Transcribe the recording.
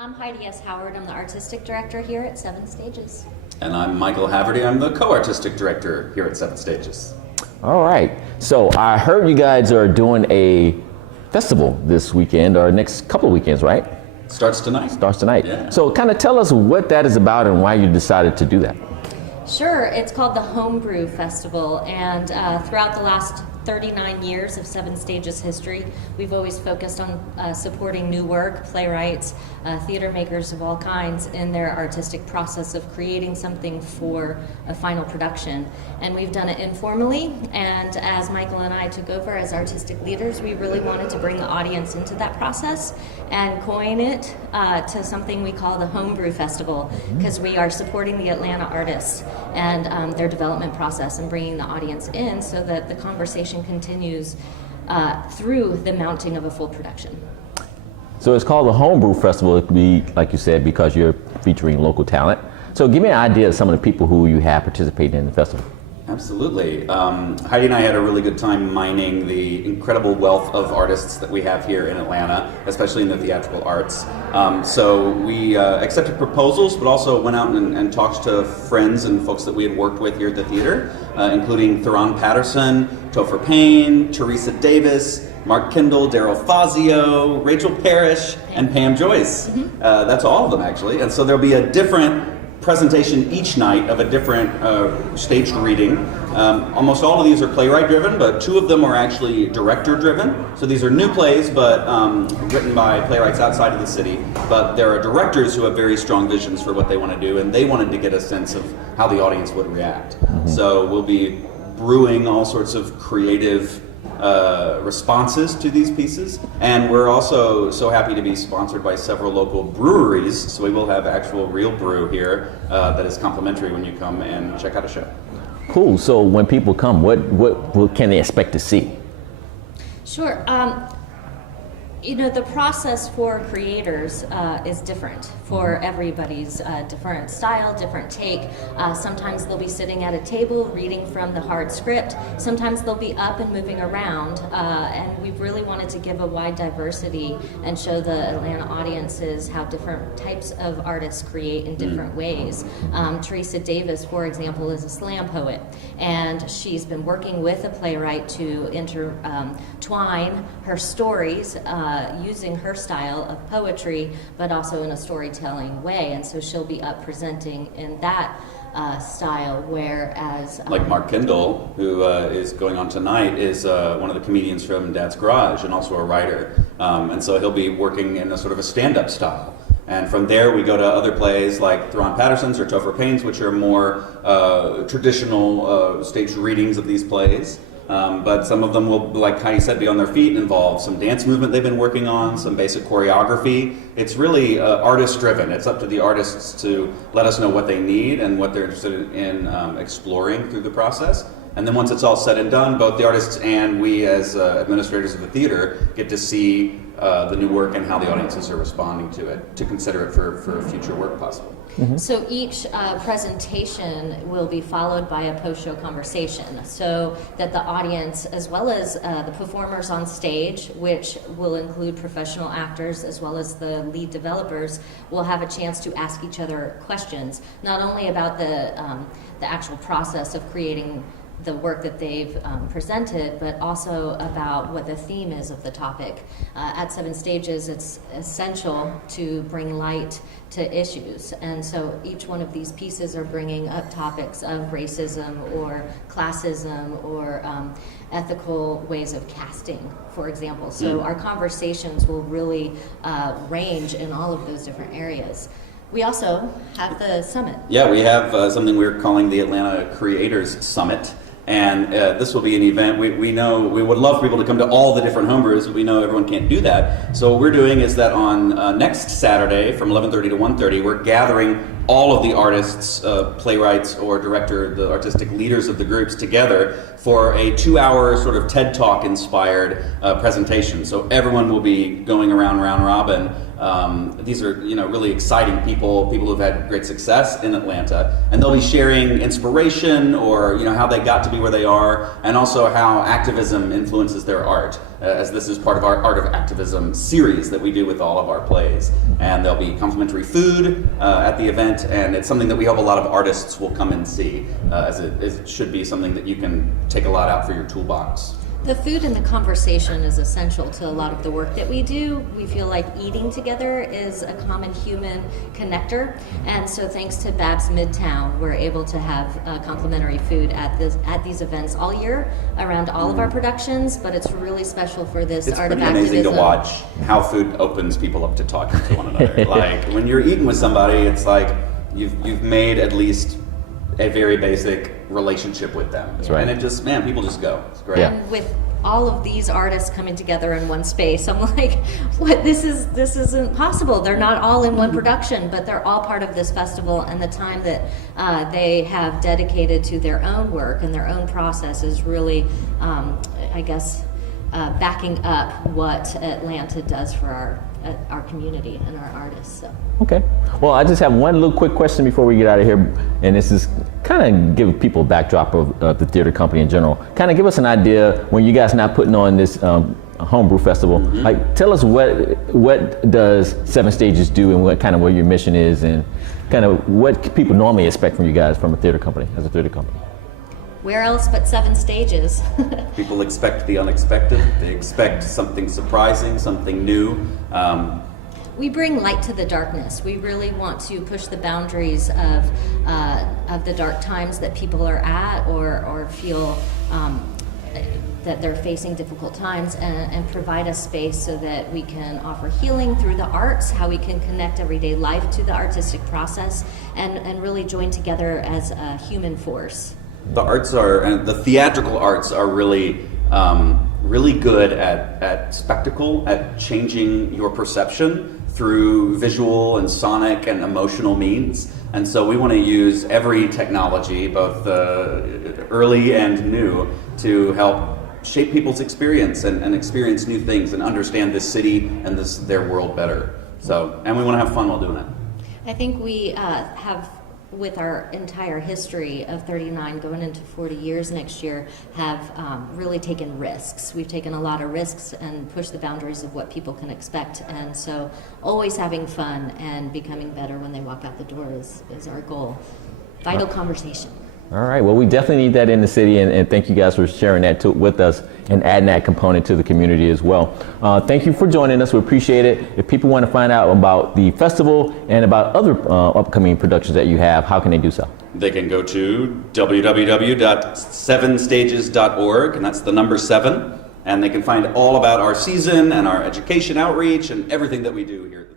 I'm Heidi S. Howard. I'm the Artistic Director here at Seven Stages. And I'm Michael Haverty. I'm the Co-Artistic Director here at Seven Stages. All right. So I heard you guys are doing a festival this weekend, or next couple of weekends, right? Starts tonight. Starts tonight. Yeah. So kind of tell us what that is about and why you decided to do that. Sure. It's called the Home Brew Festival, and throughout the last 39 years of Seven Stages history, we've always focused on supporting new work, playwrights, theater makers of all kinds in their artistic process of creating something for a final production. And we've done it informally, and as Michael and I took over as artistic leaders, we really wanted to bring the audience into that process and coin it to something we call the Home Brew Festival, because we are supporting the Atlanta artists and their development process and bringing the audience in so that the conversation continues through the mounting of a full production. So it's called the Home Brew Festival. It could be, like you said, because you're featuring local talent. So give me an idea of some of the people who you have participating in the festival. Absolutely. Heidi and I had a really good time mining the incredible wealth of artists that we have here in Atlanta, especially in the theatrical arts. So we accepted proposals, but also went out and talked to friends and folks that we had worked with here at the theater, including Theroun Patterson, Topher Payne, Teresa Davis, Mark Kendall, Daryl Fazio, Rachel Parrish, and Pam Joyce. That's all of them, actually. And so there'll be a different presentation each night of a different staged reading. Almost all of these are playwright driven, but two of them are actually director driven. So these are new plays, but written by playwrights outside of the city. But there are directors who have very strong visions for what they want to do, and they wanted to get a sense of how the audience would react. So we'll be brewing all sorts of creative responses to these pieces, and we're also so happy to be sponsored by several local breweries, so we will have actual real brew here that is complimentary when you come and check out a show. Cool. So when people come, what can they expect to see? Sure. You know, the process for creators is different for everybody's different style, different take. Sometimes they'll be sitting at a table reading from the hard script. Sometimes they'll be up and moving around. And we really wanted to give a wide diversity and show the Atlanta audiences how different types of artists create in different ways. Teresa Davis, for example, is a slam poet, and she's been working with a playwright to intertwine her stories using her style of poetry, but also in a storytelling way. And so she'll be up presenting in that style, whereas... like Mark Kendall, who is going on tonight, is one of the comedians from Dad's Garage and also a writer. And so he'll be working in a sort of a stand-up style. And from there we go to other plays like Theroun Patterson's or Topher Payne's, which are more traditional staged readings of these plays. But some of them will, like Heidi said, be on their feet and involve some dance movement they've been working on, some basic choreography. It's really artist-driven. It's up to the artists to let us know what they need and what they're interested in exploring through the process. And then once it's all said and done, both the artists and we as administrators of the theater get to see the new work and how the audiences are responding to it, to consider it for future work possible. So each presentation will be followed by a post-show conversation, so that the audience, as well as the performers on stage, which will include professional actors as well as the lead developers, will have a chance to ask each other questions, not only about the actual process of creating the work that they've presented, but also about what the theme is of the topic. At Seven Stages, it's essential to bring light to issues, and so each one of these pieces are bringing up topics of racism or classism or ethical ways of casting, for example. So our conversations will really range in all of those different areas. We also have the summit. Yeah, we have something we're calling the Atlanta Creators Summit. And this will be an event, we know, we would love for people to come to all the different homebrews, but we know everyone can't do that. So what we're doing is that on next Saturday from 11:30 to 1:30, we're gathering all of the artists, playwrights or director, the artistic leaders of the groups together for a 2-hour sort of TED Talk inspired presentation. So everyone will be going around round robin These are, really exciting people who've had great success in Atlanta, and they'll be sharing inspiration or, how they got to be where they are, and also how activism influences their art, as this is part of our Art of Activism series that we do with all of our plays. And there'll be complimentary food at the event, and it's something that we hope a lot of artists will come and see, as it should be something that you can take a lot out for your toolbox. The food and the conversation is essential to a lot of the work that we do. We feel like eating together is a common human connector, and so thanks to Babs Midtown, we're able to have complimentary food at these events all year around all of our productions. But it's really special for this Art of Activism. It's pretty amazing to watch how food opens people up to talking to one another. Like when you're eating with somebody, it's like you've made at least a very basic relationship with them. That's right. And it just, people just go. It's great. Yeah. And with all of these artists coming together in one space, I'm like, what? This isn't possible. They're not all in one production, but they're all part of this festival, and the time that they have dedicated to their own work and their own process is really, backing up what Atlanta does for our community and our artists. So. Okay. Well, I just have one little quick question before we get out of here, and this is kind of give people a backdrop of the theater company in general. Kind of give us an idea when you guys are not putting on this Home Brew Festival. Mm-hmm. Like, tell us what does Seven Stages do, and what your mission is, and kind of what people normally expect from you guys from a theater company, as a theater company. Where else but Seven Stages? People expect the unexpected. They expect something surprising, something new. We bring light to the darkness. We really want to push the boundaries of the dark times that people are at, or feel that they're facing difficult times, and provide a space so that we can offer healing through the arts, how we can connect everyday life to the artistic process, and really join together as a human force. The theatrical arts are really good at spectacle, at changing your perception through visual and sonic and emotional means. And so we want to use every technology, both early and new, to help shape people's experience and experience new things and understand this city and their world better. So, and we want to have fun while doing it. I think we have, with our entire history of 39 going into 40 years next year, have really taken risks. We've taken a lot of risks and pushed the boundaries of what people can expect, and so always having fun and becoming better when they walk out the door is our goal. Vital conversation. All right, well, we definitely need that in the city, and thank you guys for sharing that with us and adding that component to the community as well. Thank you for joining us. We appreciate it. If people want to find out about the festival and about other upcoming productions that you have, how can they do so? They can go to www.sevenstages.org, and that's the number 7, and they can find all about our season and our education outreach and everything that we do here at the